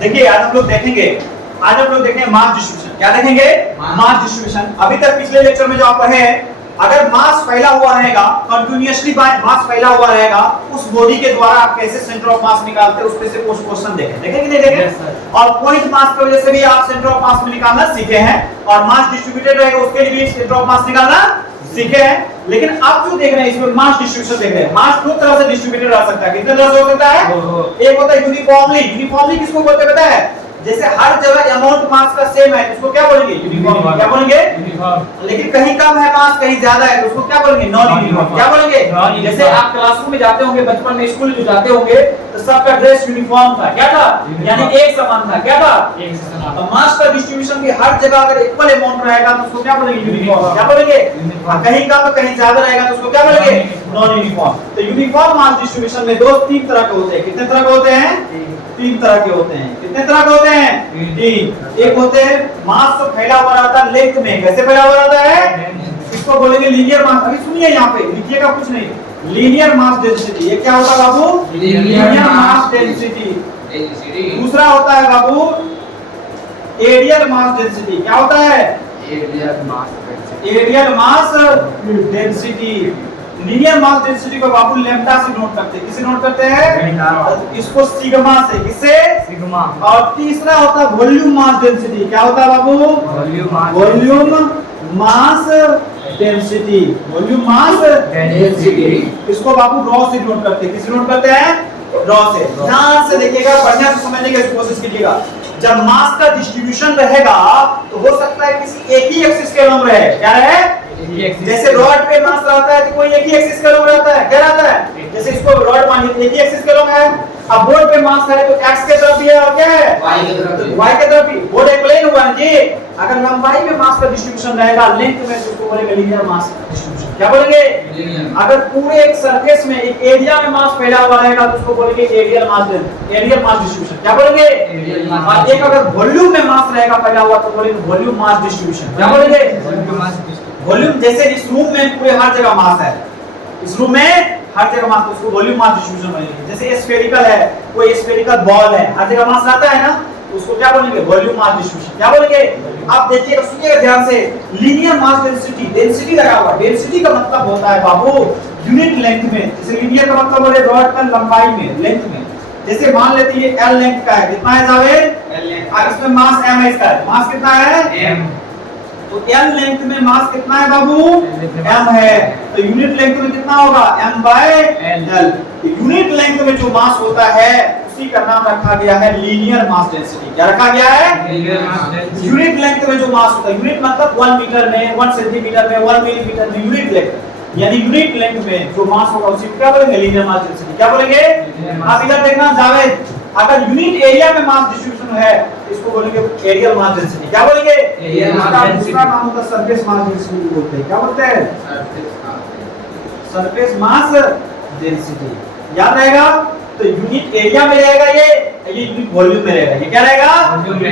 देखिए आज हम लोग देखेंगे मास डिस्ट्रीब्यूशन। क्या देखेंगे? Mass distribution. अभी तक पिछले लेक्चर में जो आप पढ़े हैं, अगर मास फैला हुआ रहेगा, कंटिन्यूअसली मास फैला हुआ रहेगा, उस बॉडी के द्वारा आप कैसे सेंटर ऑफ मास निकालते हैं, उस पे से कुछ क्वेश्चन देखें कि नहीं देखें? और पॉइंट मास की वजह से भी आप सेंटर ऑफ मास में निकालना सीखे हैं, और मास डिस्ट्रीब्यूटेड रहेगा उसके लिए भी सेंटर ऑफ मास निकालना सीखे हैं। लेकिन अब जो देख रहे हैं इसमें मास डिस्ट्रीब्यूशन देख रहे हैं। मास दो तरह से डिस्ट्रीब्यूटेड रह सकता है। कितने तरह से हो सकता है? एक होता है यूनिफॉर्मली। यूनिफॉर्मली किसको बोलते हैं पता है? जैसे हर जगह अमाउंट मास का सेम है, उसको क्या बोलेंगे? यूनिफॉर्म। क्या बोलेंगे? लेकिन कहीं कम है मास, कहीं ज्यादा है, तो उसको क्या बोलेंगे? Non uniform. क्या बोलेंगे? जैसे आप क्लासरूम में जाते होंगे, बचपन में स्कूल जो जाते होंगे, तो सबका ड्रेस यूनिफॉर्म था। क्या था? यानी एक समान था। क्या था? एक समान। तो मास का डिस्ट्रीब्यूशन की हर जगह अगर इक्वल अमाउंट रहेगा तो उसको क्या बोलेंगे? यूनिफॉर्म। क्या बोलेंगे? कहीं कम कहीं ज्यादा रहेगा तो उसको क्या बोलेंगे? Non uniform. तो यूनिफॉर्म मास डिस्ट्रीब्यूशन में तीन तरह के होते हैं। कितने तरह के होते हैं? तीन तरह के होते हैं। कितने तरह के होते हैं? तीन। एक होते हैं मास तो फैला हुआ रहता है लेंथ में। कैसे फैला हुआ रहता है? इसको बोलेंगे लीनियर मास। अभी सुनिए, यहाँ पे लिखिएगा कुछ नहीं, लीनियर मास डेंसिटी। ये क्या होता है बाबू? Linear mass density. दूसरा होता है बाबू एरियल मास डेंसिटी। क्या होता है? Areal mass density. Linear mass density को बाबू लैम्डा से नोट करते हैं। किसे नोट करते हैं? इसको सिग्मा से। किससे? सिग्मा। और तीसरा होता है वॉल्यूम मास डेंसिटी। क्या होता है बाबू? Volume mass density. Volume mass density. इसको बाबू रॉ से नोट करते हैं। किसे नोट करते हैं? रॉ से। ध्यान से देखिएगा, बढ़िया से समझने की कोशिश कीजिएगा। जब मास का डिस्ट्रीब्यूशन रहेगा तो हो सकता है किसी एक ही एक्सिस के अलॉन्ग रहे। क्या रहे? जैसे रॉड पे मास रहता है तो कोई एक ही एक्सिस के अलॉन्ग रहता है। क्या रहता है? जैसे इसको रॉड मानिए एक ही एक्सिस के अलॉन्ग है। अब बोर्ड पे मास है तो एक्स के तरफ भी है और क्या है? वाई के तरफ भी। बोर्ड एक प्लेन हुआ जी। अगर लंबाई में मास का डिस्ट्रीब्यूशन रहेगा, लेंथ में, तो उसको बोलेंगे लीनियर मास डिस्ट्रीब्यूशन। क्या बोलेंगे? अगर पूरे एक सरफेस में एक एरिया में मास फैला हुआ रहेगा तो उसको बोलेंगे एरियल मास डिस्ट्रीब्यूशन। क्या बोलेंगे? और एक अगर वॉल्यूम में मास रहेगा फैला हुआ तो बोलेंगे वॉल्यूम मास डिस्ट्रीब्यूशन। क्या बोलेंगे? वॉल्यूम। जैसे इस रूम में पूरे हर जगह मास है, इस रूम में हर जगह मास, उसको वॉल्यूम मास डिस्ट्रीब्यूशन बोलेंगे। जैसे स्फेरिकल है, कोई स्फेरिकल बॉल है, हर जगह मास रहता है ना, उसको क्या बोलेंगे? Volume mass distribution. क्या बोलेंगे? आप देखिएगा, सुनिएगा ध्यान से। लीनियर मास डेंसिटी, डेंसिटी लगा हुआ। डेंसिटी का मतलब होता है बाबू यूनिट लेंथ में। जैसे लीनियर का मतलब बोले रॉड का लंबाई में, लेंथ में। जैसे मान लेते हैं L लेंथ का है, कितना है जावेद? L length. और इसमें मास m है। इसका मास कितना है? m। तो L लेंथ में मास कितना है बाबू? m है। तो यूनिट लेंथ में कितना होगा? m/l। यूनिट लेंथ में जो मास होता है उसी का नाम रखा गया है लीनियर मास डेंसिटी। क्या रखा गया है? Linear mass density. Unit length में जो मास होता है, यूनिट मतलब 1 मीटर में, 1 सेंटीमीटर में, 1 मिलीमीटर में, यूनिट लेंथ, यानी यूनिट लेंथ में जो मास होगा उसी को क्या बोलेंगे? Linear mass density. क्या बोलेंगे? आप इधर देखना जावेद, अगर यूनिट एरिया में मास डिस्ट्रीब्यूशन है इसको बोलेंगे एरियल मास डेंसिटी। क्या बोलेंगे? Areal mass density. दूसरा नाम होता है सरफेस मास डेंसिटी बोलते हैं। क्या बोलते हैं? Surface mass density. याद रहेगा? तो यूनिट एरिया में रहेगा ये यूनिट वॉल्यूम में रहेगा। ये क्या रहेगा?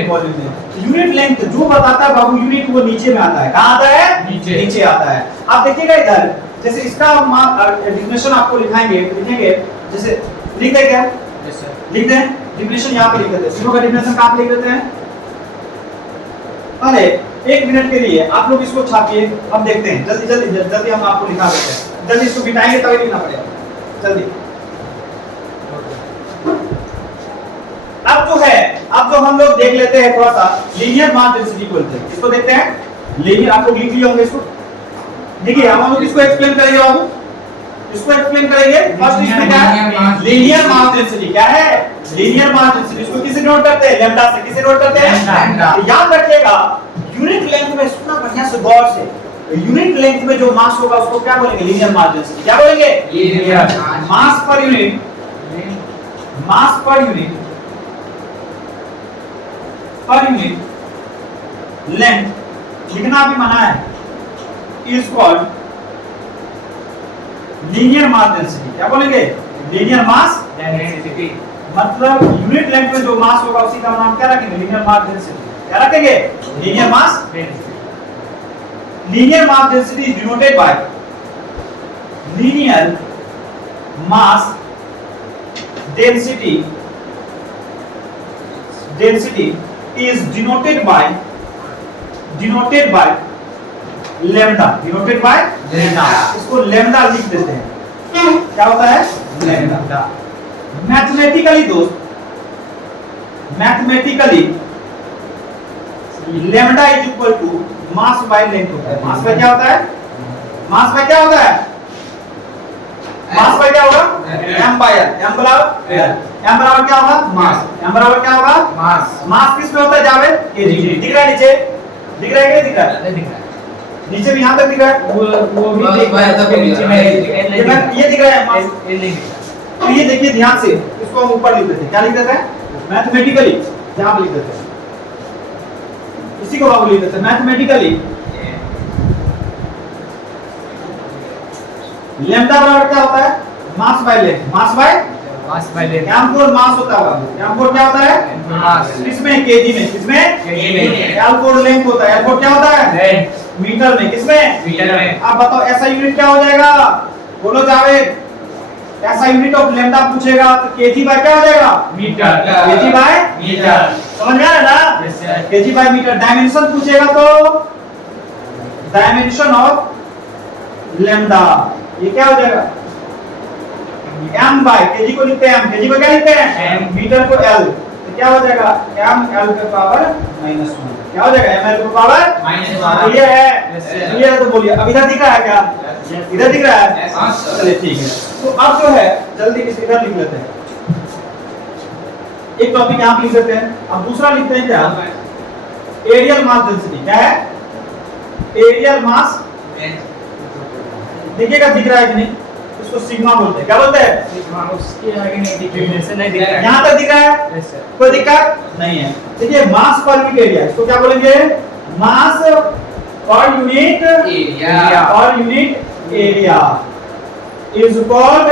वॉल्यूम में। यूनिट लेंथ जो बताता है बाबू यूनिट, वो नीचे में आता है। कहां आता है? नीचे आता है। आप देखिएगा इधर, जैसे इसका डेफिनेशन आपको लिखाएंगे, लिखेंगे, जैसे लिख दे क्या? लिख दें डेफिनेशन, यहाँ पे लिख देते हैं। जीरो का डेफिनेशन कहाँ पे लिख देते हैं? अरे 1 मिनट के लिए आप लोग इसको छापिए, हम देखते हैं। जल्दी जल्दी जल्दी हम आपको लिखा देते हैं। जल्दी इसको मिटाएंगे तभी लिखना पड़ेगा। जल्दी। अब जो हम लोग देख लेते हैं थोड़ा सा लीनियर मास डेंसिटी बोलते हैं। इसको देखते हैं। लीनियर आप लोग लिख लिए होंगे इसको। देखिए हम लोग इसको एक्सप्लेन करेंगे बाबू, इसको एक्सप्लेन करेंगे। फर्स्ट इसमें क्या है? Linear mass density. क्या है? Linear mass density. इसको किसे नोट करते हैं? लैम्डा से। किसे नोट करते हैं? लैम्डा। याद रखिएगा यूनिट लेंथ में, सुनना बढ़िया से गौर से, यूनिट लेंथ में जो मास होगा उसको क्या बोलेंगे? Linear mass density. क्या बोलेंगे? लीनियर मास पर यूनिट, मास पर यूनिट लेंथ लिखना भी मना है, is called linear mass density. क्या बोलेंगे? Linear mass density. मतलब यूनिट लेंथ में जो मास होगा उसी का नाम क्या रखेंगे? Linear mass density. क्या रखेंगे? Linear mass density. Linear mass density is denoted bye linear mass density density is denoted by lambda, denoted by lambda। इसको lambda लिख देते हैं, क्या होता है lambda। मैथमेटिकली दोस्त, mathematically lambda is equal to mass by length होता है। मास by क्या होता है, मास by क्या होता है, मास by क्या होगा m by l, m बराबर क्या होगा मास, m बराबर क्या होगा मास। मास किस में होता है जावेद, kg। दिख रहा है नीचे, दिख रहा है कि दिख रहा है, दिख रहा है नीचे भी, यहां तक दिख रहा है, वो भी दिख रहा है, नीचे में ये दिख रहा है मास। तो ये देखिए ध्यान से, इसको हम ऊपर लिख देते हैं, क्या लिख देते हैं मैथमेटिकली, यहां पे लिख देते हैं, इसी को बाबू लिख देते हैं मैथमेटिकली। लैम्डा बराबर क्या होता है mass by length, mass by length. m4 मास होता है, m4 क्या होता है मास, किसमें केजी में, किसमें केजी में। l4 लेंथ होता है, l4 क्या होता है मीटर में, किसमें मीटर में। अब बताओ ऐसा यूनिट क्या हो जाएगा, बोलो जावेद, ऐसा यूनिट ऑफ लैम्डा पूछेगा तो केजी बाय क्या हो जाएगा मीटर, केजी बाय मीटर, समझ में आ रहा है ना, केजी बाय मीटर। डायमेंशन पूछेगा तो डायमेंशन ऑफ लैम्डा, ये क्या हो जाएगा m बाय, केजी को लिखते हैं m, केजी को क्या लिखते हैं m, मीटर को l, तो क्या हो जाएगा m l के पावर -1, क्या हो जाएगा m l के पावर -1। ये है, ये है तो बोलिए। अब इधर दिख रहा है क्या, इधर दिख रहा है, चलिए ठीक है। तो अब जो है जल्दी इस इधर लिख लेते हैं, एक टॉपिक यहां पे लिख देते हैं। अब दूसरा लिखते हैं क्या, एरियल मास डेंसिटी। क्या है एरियल मास, देखिएगा दिख रहा है कि नहीं, इसको सिग्मा बोलते हैं, क्या बोलते हैं सिग्मा। उसके आगे नहीं दिख रहा है, नहीं दिख रहा है, यहां तक दिख रहा है, कोई दिक्कत नहीं है। देखिए मास पर यूनिट एरिया, इसको क्या बोलेंगे मास पर यूनिट एरिया, और unit area is called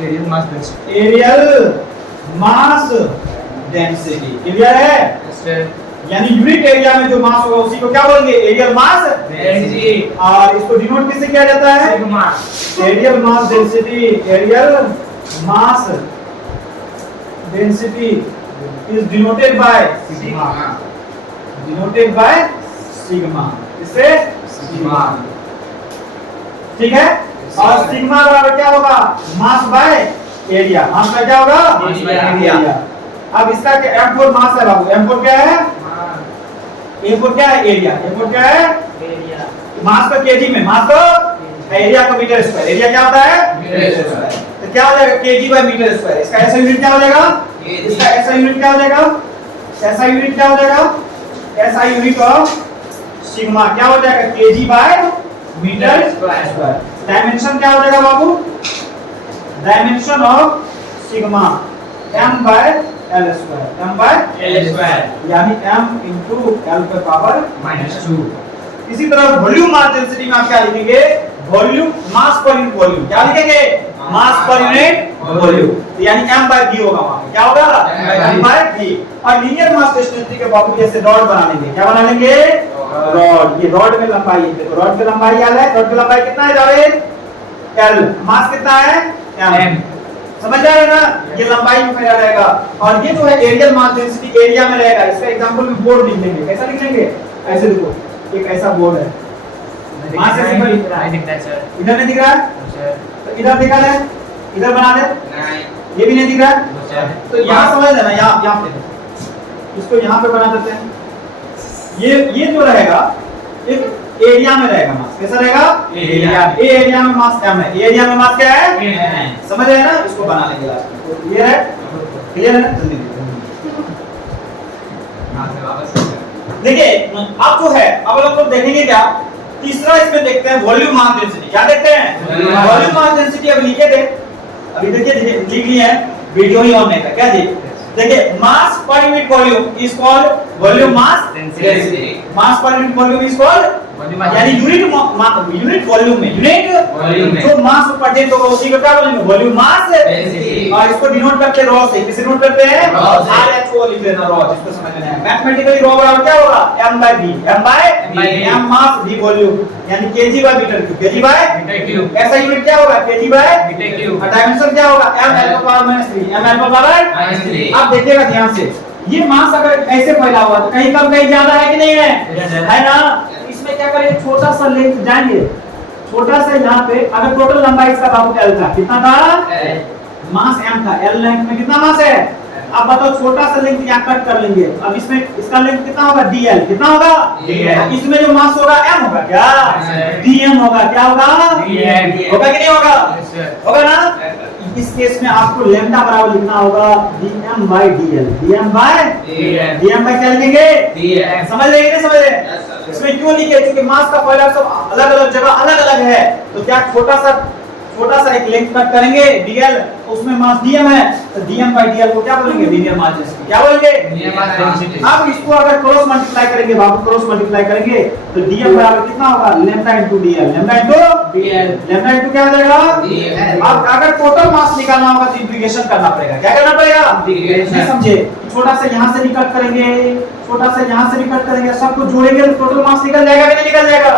areal mass density, areal mass density. Clear है, यानी यूनिट एरिया में जो मास होगा उसी को क्या बोलेंगे एरियल मास डेंसिटी। और इसको डिनोट किससे किया जाता है sigma, areal mass density, areal mass density is denoted by sigma, denoted by sigma, इससे सिग्मा, ठीक है। और सिग्मा बराबर क्या होगा mass by area, mass by क्या होगा मास बाय एरिया। अब इसका क्या m4 मास है बाबू, m4 क्या है A4 क्या है एरिया, A4 क्या है एरिया, मास को केजी में, मास को एरिया को मीटर स्क्वायर, एरिया क्या होता है मीटर स्क्वायर, तो क्या हो जाएगा केजी बाय मीटर स्क्वायर। इसका ऐसा यूनिट क्या हो जाएगा, इसका ऐसा यूनिट क्या हो जाएगा, ऐसा यूनिट क्या हो जाएगा, ऐसा यूनिट ऑफ सिग्मा क्या हो जाएगा KG by metre square. Dimension क्या हो जाएगा बाबू, dimension of sigma m by l square, m by l square, यानी m into l पे पावर -2। इसी तरह वॉल्यूम मास डेंसिटी में आप क्या लिखेंगे, वॉल्यूम मास पर यूनिट वॉल्यूम, क्या लिखेंगे मास पर यूनिट वॉल्यूम, यानी m by v होगा वहां पे, क्या होगा m by v। और लीनियर मास डेंसिटी के बाबू जैसे रॉड बना लेंगे, क्या बना लेंगे रॉड। ये रॉड में लंबाई है, देखो रॉड की लंबाई क्या है, रॉड की लंबाई कितना है जावेद l, मास कितना है m, समझ रहे हैं ना, ये लंबाई में मेरा रहेगा। और ये जो है एरियल मास डेंसिटी एरिया में रहेगा। इसका एग्जांपल में बोर्ड लिख लेंगे, कैसा लिख लेंगे ऐसे, देखो एक ऐसा बोर्ड है, मास ऐसे पर दिख रहा है सर, इधर नहीं दिख रहा है तो इधर दिखा दे, इधर बना दे, नहीं ये भी नहीं दिख रहा है तो यहां समझ लेना, यहां पे इसको यहां पे बना देते हैं। ये जो रहेगा एक एरिया में रहेगा मास, कैसा रहेगा एरिया, ए एरिया में मास m है, एरिया में मास क्या है समझ रहे हैं ना, इसको बना लेंगे लास्ट में। क्लियर है, क्लियर है, जल्दी देखिए। अब जो है अब हम लोग देखेंगे क्या, तीसरा इसमें देखते हैं वॉल्यूम मास डेंसिटी। क्या देखते हैं वॉल्यूम मास डेंसिटी, अब लिखे थे, अभी देखिए लिख लिए हैं, वीडियो ही ऑन नहीं था क्या जी। देखिए मास पर unit volume is called volume mass density, mass पर यूनिट वॉल्यूम इज कॉल्ड यानी यूनिट वॉल्यूम में, यूनिट जो मास प्रेजेंट होगा उसी को क्या बोलेंगे वॉल्यूम मास डेंसिटी। और इसको डिनोट करते हैं रॉ से, किसे डिनोट करते हैं RHO लिख लेना रॉ, जिसको समझ में आए। मैथमेटिकली रॉ बराबर क्या होगा m by v, m by m mass v volume, यानी kg by metre cube, kg by metre cube. ऐसा यूनिट क्या होगा kg by मीटर क्यूब। और डायमेंशन क्या होगा m l का पावर -3, m l का पावर -3। अब देखिएगा ध्यान से, ये मास अगर ऐसे फैला हुआ तो कहीं कम कहीं ज्यादा है कि नहीं है ना। इसमें क्या करेंगे, छोटा सा लेंथ जाएंगे, छोटा सा यहाँ पे अगर टोटल लंबाई इसका बाबू एल था, कितना था, मास एम था, एल लेंथ में कितना मास है। अब बताओ छोटा सा लेंथ यहाँ कट कर लेंगे, अब इसमें इसका लेंथ कितना होगा, डीएल कितना होगा, इसमें जो मास होगा एम होगा, क्या डीएम होगा, क्या होगा होगा कि नहीं होगा, होगा ना। इस केस में आपको लैम्डा बराबर लिखना होगा dm by dl, dm by क्या लिखेंगे, समझ रहे हैं, समझ रहे। इसमें क्यों लिखे, क्योंकि मास का फॉर्मूला सब अलग अलग जगह अलग अलग है, तो क्या छोटा सा एक लेंथ कट करेंगे dl, उसमें मास dm है, तो dm by dl को क्या बोलेंगे, लीनियर मास डेंसिटी, क्या बोलेंगे। अब इसको अगर क्रॉस मल्टीप्लाई करेंगे बाबू, क्रॉस मल्टीप्लाई करेंगे तो dm बराबर कितना होगा, lambda into dl, lambda into क्या हो जाएगा dl। अब अगर टोटल मास निकालना होगा तो इंटीग्रेशन करना पड़ेगा, क्या करना पड़ेगा, इंटीग्रेशन, समझे। छोटा सा यहां से निकट करेंगे, छोटा सा यहां से निकट करेंगे, सबको जोड़ेंगे तो टोटल मास निकल जाएगा कि नहीं निकल जाएगा।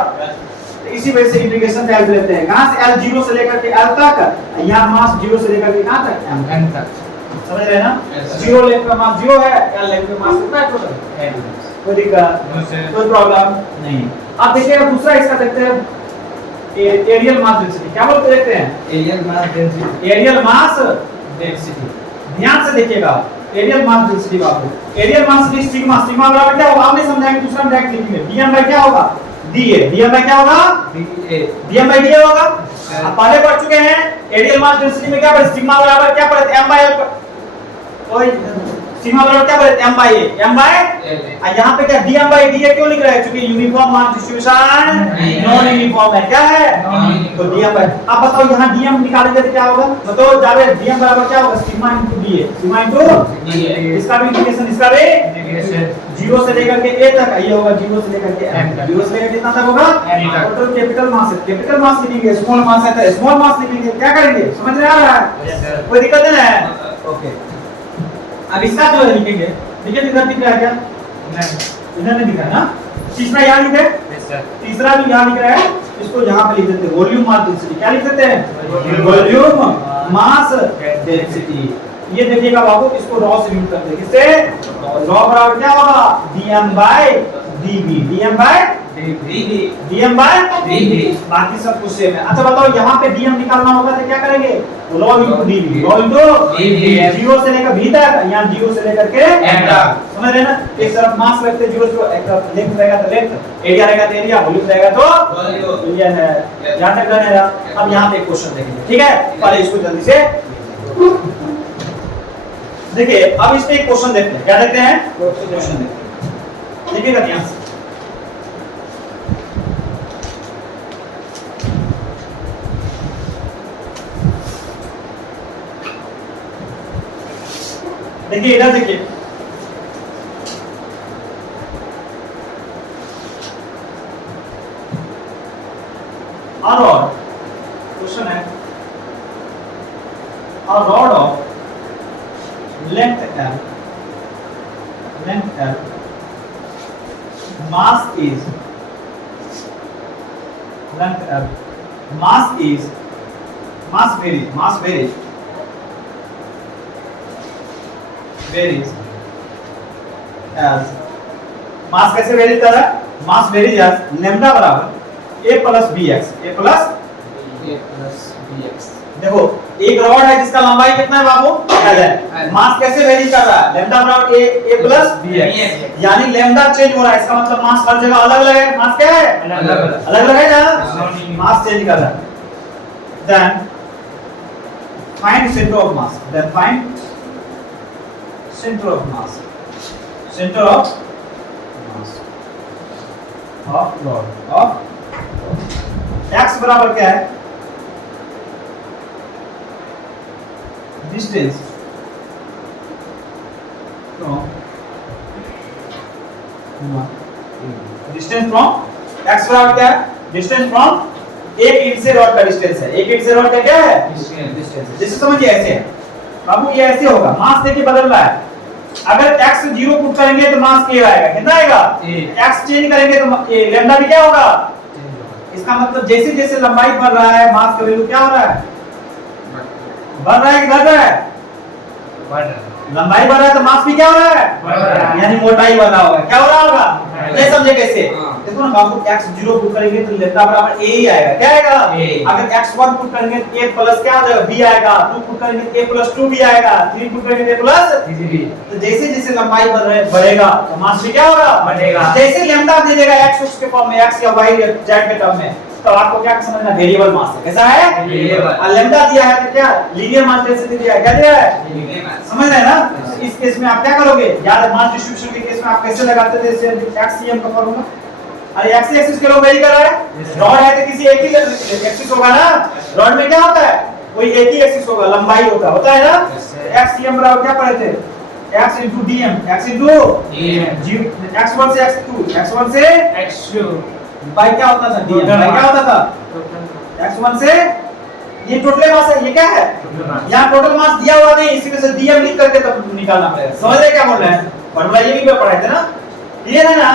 इसी वजह से इंटीग्रेशन का लेते हैं, कहां से, L 0 से लेकर के L तक, यहां मास 0 से लेकर के कहां तक, M तक, समझ रहे हैं ना। 0 लेंथ का मास 0 है, L लेंथ का मास कितना है टोटल, कोई दिक्कत, कोई प्रॉब्लम नहीं। अब देखिए दूसरा इसका देखते हैं, एरियल मास डेंसिटी, क्या बोलते देखते हैं, areal mass density, areal mass density. ध्यान से देखिएगा, एरियल मास डेंसिटी बाबू, areal mass density sigma, sigma बराबर क्या होगा, आपने समझाएंगे, दूसरा में डायरेक्ट लिखेंगे, dm बाय क्या होगा, dA, dm बाय क्या होगा, dm बाय dA होगा। अब पहले पढ़ चुके हैं एरियल मास डेंसिटी में क्या पढ़े, सिग्मा बराबर क्या पढ़े, m बाय l, कोई सिग्मा बराबर क्या पढ़े, m by a, m by यहाँ पे क्या dm बाय dA क्यों लिख रहे हैं, क्योंकि uniform mass distribution non uniform है, क्या है, तो dm बाय। अब बताओ यहाँ dm निकालेंगे तो क्या होगा, बताओ जावेद, dm बराबर क्या होगा, sigma into dA, sigma into dA, इसका भी इंटीग्रेशन, इसका भी इंटीग्रेशन, 0 से लेकर के a तक, ये होगा 0 से लेकर के m तक, 0 से लेकर कितना तक होगा, टोटल कैपिटल मास है, कैपिटल मास लिखेंगे, स्मॉल मास है तो स्मॉल मास लिखेंगे, क्या करेंगे, समझ में आ रहा है, कोई दिक्कत नहीं है, ओके। अब इसका जो लिखेंगे, देखिए इधर दिख रहा है क्या, नहीं इधर नहीं दिख रहा है ना, तीसरा यहाँ लिखे, तीसरा जो यहाँ लिख रहा है इसको यहाँ पे लिख देते हैं वॉल्यूम मास डेंसिटी, क्या लिख देते हैं, वॉल्यूम मास डेंसिटी। ये देखिएगा बाबू, इसको रॉ से यूज करते हैं, किससे, रॉ बराबर क्या होगा, dm by dv, dm by dm by dv, बाकी सब कुछ सेम है। अच्छा बताओ यहाँ पे dm निकालना होगा तो क्या करेंगे, log into dv, log into dv, 0 से लेकर v तक, यहाँ 0 से लेकर के m तक, समझ रहे ना। एक तरफ मास रखते हैं 0 से, एक तरफ लेंथ रहेगा तो लेंथ, एरिया रहेगा तो एरिया, वॉल्यूम रहेगा तो वॉल्यूम है, यहाँ तक रहेगा। अब यहाँ पे एक क्वेश्चन देखेंगे, ठीक है, पहले इसको जल्दी से देखिए। अब इस पे एक क्वेश्चन देखते हैं, क्या देखते हैं, क्वेश्चन देखते हैं, देखिएगा ध्यान से। देखिए इधर देखिए, और क्वेश्चन है, a rod of length L, mass is, length L, mass is, mass varies as, मास कैसे वेरी कर रहा है, मास वेरीज एज लैम्डा बराबर a plus bx, a plus bx। देखो एक रॉड है जिसका लंबाई कितना है बाबू, l है, मास कैसे वेरी कर रहा है, लैम्डा बराबर a प्लस bx, यानी लैम्डा चेंज हो रहा है, इसका मतलब मास हर जगह अलग अलग है, मास क्या है, अलग अलग है ना, मास चेंज कर रहा है। Then find centre of mass, then find center of mass, center of mass of rod, of x बराबर क्या है, distance from x बराबर क्या है, distance from एक इंच से रॉड का डिस्टेंस है, एक इंच से रॉड का क्या है, डिस्टेंस। जैसे समझिए ऐसे है बाबू, ये ऐसे होगा, मास देखिए बदल रहा है, अगर x 0 पुट करेंगे तो मास क्या आएगा, कितना आएगा, x चेंज करेंगे तो लैम्डा भी क्या होगा, इसका मतलब जैसे जैसे लंबाई बढ़ रहा है मास का वैल्यू क्या हो रहा है, बढ़ रहा है कि घट रहा है, बढ़ रहा है। लंबाई बढ़ रहा है तो मास भी क्या हो रहा है, यानी मोटाई बढ़ रहा होगा। क्या हो रहा होगा, नहीं समझे कैसे? देखो ना बाबू, x0 पुट करेंगे तो लेटा बराबर a ही आएगा। क्या आएगा? अगर x1 पुट करेंगे तो a प्लस क्या आ जाएगा, b आएगा। 2 पुट करेंगे तो a प्लस 2b आएगा। 3 पुट करेंगे तो a प्लस 3b। तो जैसे जैसे लंबाई बढ़ेगा तो मास भी क्या होगा, बढ़ेगा। जैसे लैम्डा दे देगा x उसके फॉर्म में, x या y या z के टर्म में, तो आपको क्या समझना, वेरिएबल मास है। कैसा है, वेरिएबल। और लैम्डा दिया है तो क्या, लीनियर मास डेंसिटी दिया है। क्या दिया है, लीनियर मास। समझ रहे हैं ना? इस केस में आप क्या करोगे, याद मास डिस्ट्रीब्यूशन के केस में आप कैसे लगाते थे, जैसे xcm का फॉर्मूला। अरे x एक्सिस के लोग वेरी कर रहा है, रॉड है तो किसी एक ही एक्सिस होगा ना। रॉड में क्या होता है, कोई एक ही एक्सिस होगा, लंबाई होता है ना। xcm बराबर क्या पढ़े थे, x into dm, x into dm, x1 से x2, x1 से x2 बाई क्या होता था, dm बाई क्या होता था, x1 से, ये टोटल मास है। ये क्या है, यहाँ टोटल मास दिया हुआ नहीं, इसी वजह से dm लिख करके तब निकालना पड़ेगा। समझ रहे क्या बोल रहे हैं, फॉर्मूला ये भी पढ़ाए थे ना, ये है ना।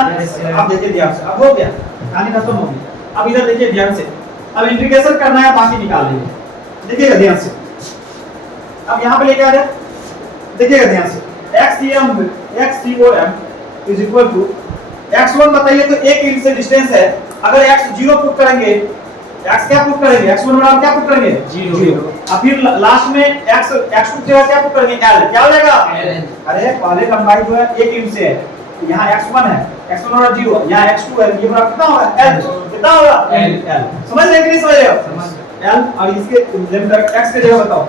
अब देखिए ध्यान से, अब हो गया, कहानी खत्म हो गई। अब इधर देखिए ध्यान से, अब इंटीग्रेशन करना है, बाकी निकाल लेंगे। देखिएगा ध्यान से, अब यहाँ पे लेके आ जाए, देखिएगा ध्यान से, xcm is equal to x1 बताइए तो एक इंच से डिस्टेंस है। अगर x0 पुट करेंगे, x क्या पुट करेंगे, x1 बराबर क्या पुट करेंगे, 0। अब फिर लास्ट में x2 के बाद क्या पुट करेंगे, l। क्या हो जाएगा, अरे पहले लंबाई जो है एक इंच से है, यहाँ x1 है, x1 बराबर 0, यहाँ x2 है, ये बराबर कितना होगा, l। कितना होगा, l। समझ रहे कि नहीं समझ रहे हो, l। और इसके लैम्डा x के जगह बताओ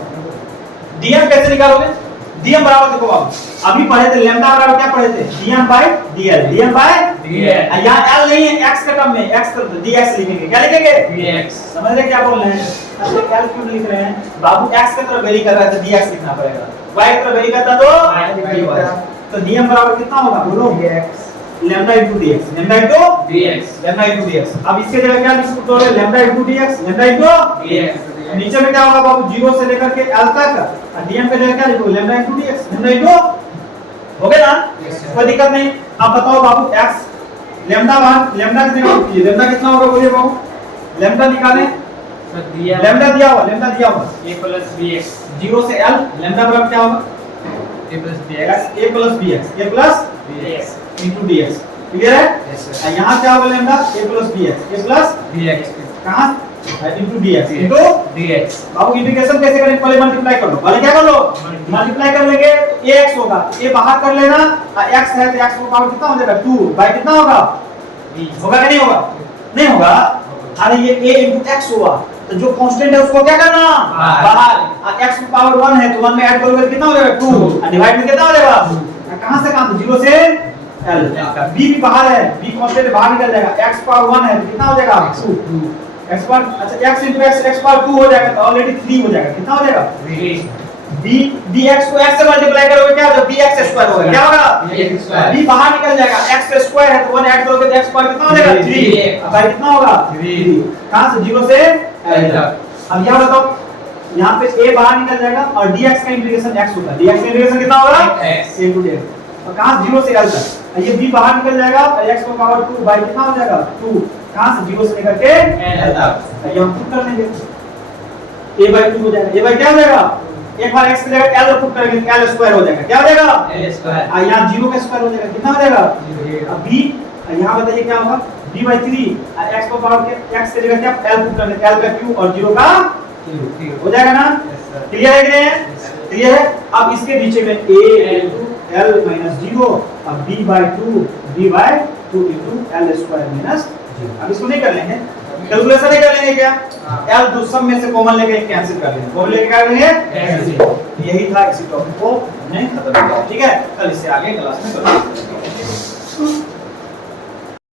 dm कैसे निकालोगे। dm बराबर देखो बाबू, अभी पढ़े थे लैम्डा बराबर क्या पढ़े थे, dm by dl, dm by dl। यहाँ l नहीं है, x के टर्म में, x तो dx लिखेंगे। क्या लिखेंगे, dx। समझ रहे क्या बोल रहे हैं, अरे l क्यों लिख रहे हैं बाबू, x की तरफ वेरी कर रहा है तो dx लिखना पड़ेगा, y की तरफ वेरी करता तो dm बराबर कितना होगा, बोलो dx, lambda into dx, lambda into dx, lambda into dx। अब इसके जगह क्या लिख सकते हो, lambda into dx, lambda into dx। नीचे में क्या होगा बाबू, 0 से लेकर के l तक, और dm के जगह क्या लिखोगे, lambda into dx, lambda into, हो गया ना, कोई दिक्कत नहीं। अब बताओ बाबू x, लैम्डा लैम्डा की जगह कीजिए, लैम्डा कितना होगा बोलिए बाबू, लैम्डा निकालें, लैम्डा दिया हुआ, लैम्डा दिया हुआ a plus bx, 0 से l, लैम्डा बराबर क्या होगा, a plus bx, a plus bx, a plus bx into dx। Clear है, यस। यहाँ क्या होगा lambda, a plus bx, a plus bx, कहाँ into dx, into dx। बाबू इंटीग्रेशन कैसे करें, पहले मल्टीप्लाई कर लो, पहले क्या कर लो, मल्टीप्लाई कर लेंगे तो ax होगा, a बाहर कर लेना, x है तो x का पावर कितना हो जाएगा, 2 बाई कितना होगा, होगा कि नहीं होगा, नहीं होगा। अरे ये a into x हुआ, तो जो कांस्टेंट है उसको क्या करना, बाहर, x की पावर 1 है तो 1 में ऐड करोगे कितना हो जाएगा, 2, और डिवाइड में कितना हो जाएगा, कहां से कहां, 0 से l। b भी बाहर है, b कांस्टेंट बाहर निकल जाएगा, x पावर 1 है तो कितना हो जाएगा, 2, x पावर, अच्छा x into x पावर 2 हो जाएगा तो ऑलरेडी 3 हो जाएगा, कितना हो जाएगा, 3। bx को x से मल्टीप्लाई करोगे क्या होगा, bx स्क्वायर होगा, क्या होगा, b बाहर निकल जाएगा, x स्क्वायर है तो 1 ऐड करोगे तो x पावर कितना हो जाएगा, 3। अब भाई कितना होगा, 3। कहां से, 0 से l तक। अब यहां बताओ, यहाँ पे a बाहर निकल जाएगा और dx का इंटीग्रेशन x होगा, dx का इंटीग्रेशन कितना होगा, x into dx। और कहां से, 0 से l तक, ये b बाहर निकल जाएगा और x का पावर 2 बाई कितना हो जाएगा, 2, कहां से, 0 से लेकर के l तक। ये हम पुट कर लेंगे, a by 2 हो जाएगा, a by क्या हो जाएगा, एक बार x की जगह l पुट करेंगे l स्क्वायर हो जाएगा, क्या हो जाएगा, l स्क्वायर। और यहाँ 0 का स्क्वायर हो जाएगा, कितना हो जाएगा, अब b, यहाँ बताइए क्या होगा, b by 3, और x को पावर के x की जगह क्या l पुट करेंगे, l का q और 0 का q हो जाएगा ना। क्लियर है कि नहीं, क्लियर है। अब इसके नीचे में a into l minus 0 और b by 2 into l square minus 0। अब इसको नहीं कर लेंगे, कैलकुलेशन नहीं कर लेंगे क्या, l दो सब में से कॉमन लेके कैंसिल कर लेंगे, कॉमन लेके कर लेंगे। यही था इसी टॉपिक को हमने खत्म किया, ठीक है। कल इससे आगे क्लास में करेंगे।